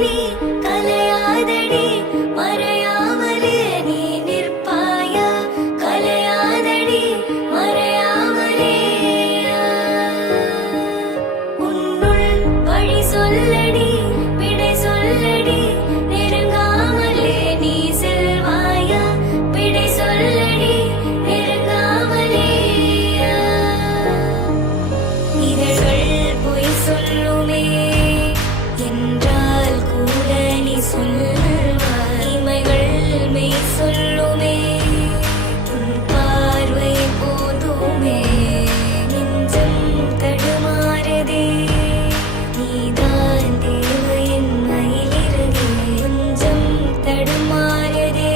நீ கலையாதடி மறையாமலே நீ நிற்பாயா கலையாதடி மறையாமலே உன்னுள் வழி சொல்லடி விடை சொல்லடி நெருங்காமலே நீ செல்வாயா விடை சொல்லடி நெருங்காமலே இதழ்கள் பொய் சொல்லுமே என்றால் கூட நீ சொல்வாய் இமைகள் மெய் சொல்லுமே உன் பார்வை போதுமே நெஞ்சம் தடுமாறுதே நீதான் தேவையின் மயிலிறகே கொஞ்சம் தடுமாறுதே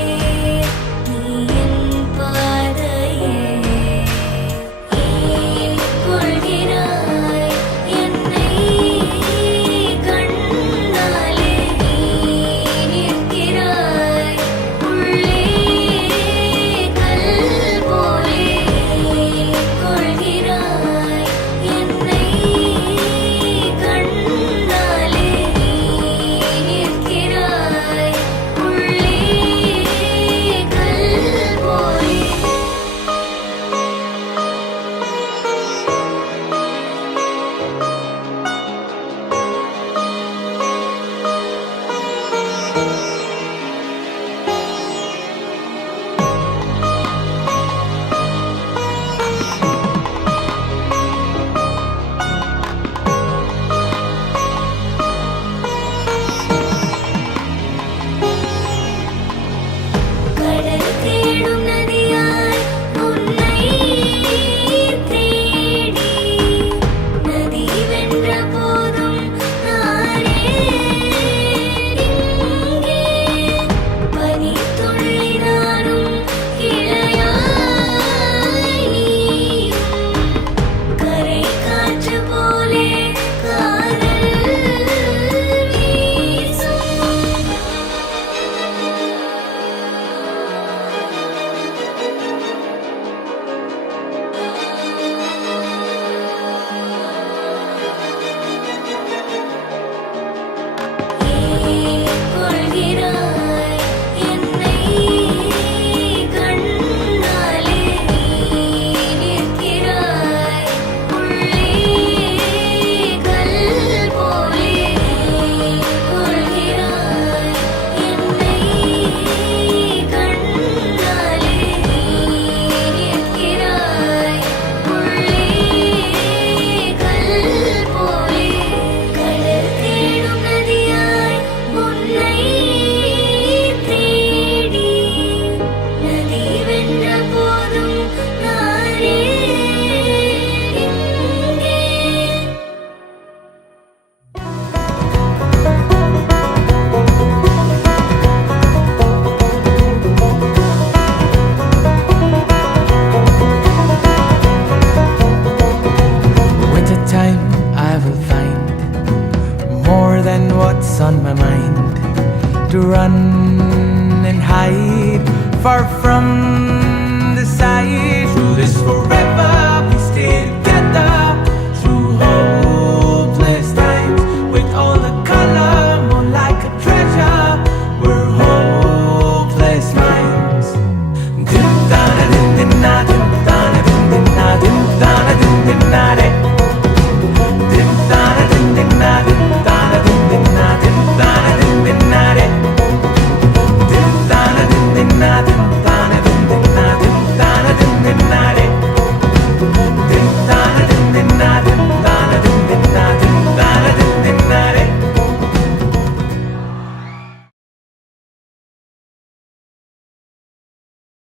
நீ என் பாதையே ஏன் கொள்கிறாய் என்னை கண்ணாலே நீ நிற்கிறாய் உள்ளே கல் போலே ஏன் கொள்கிறாய் என்னை கண்ணாலே நீ நிற்கிறாய் உள்ளே கல் போலே கடல் தேடும் நதியாய் உன்னை தேடி நதி வென்ற போதும் நானே இங்கே பனித்துளி நானும் கிளையாய் நீயும் கரை காற்று போலே காதல் வீசும் ஏன் கொள்கிறாய் என்னை கண்ணாலே நீ நிற்கிறாய் உள்ளே கல் போலே ஏன் கொள்கிறாய் என்னை கண்ணாலே நீ நிற்கிறாய் உள்ளே கல் போலே கடல் தேடும் நதியாய் உன்னை தேடி நதி வென்ற போதும் நானே இங்கே Winter time I will find more than what's on my mind, to run and hide far from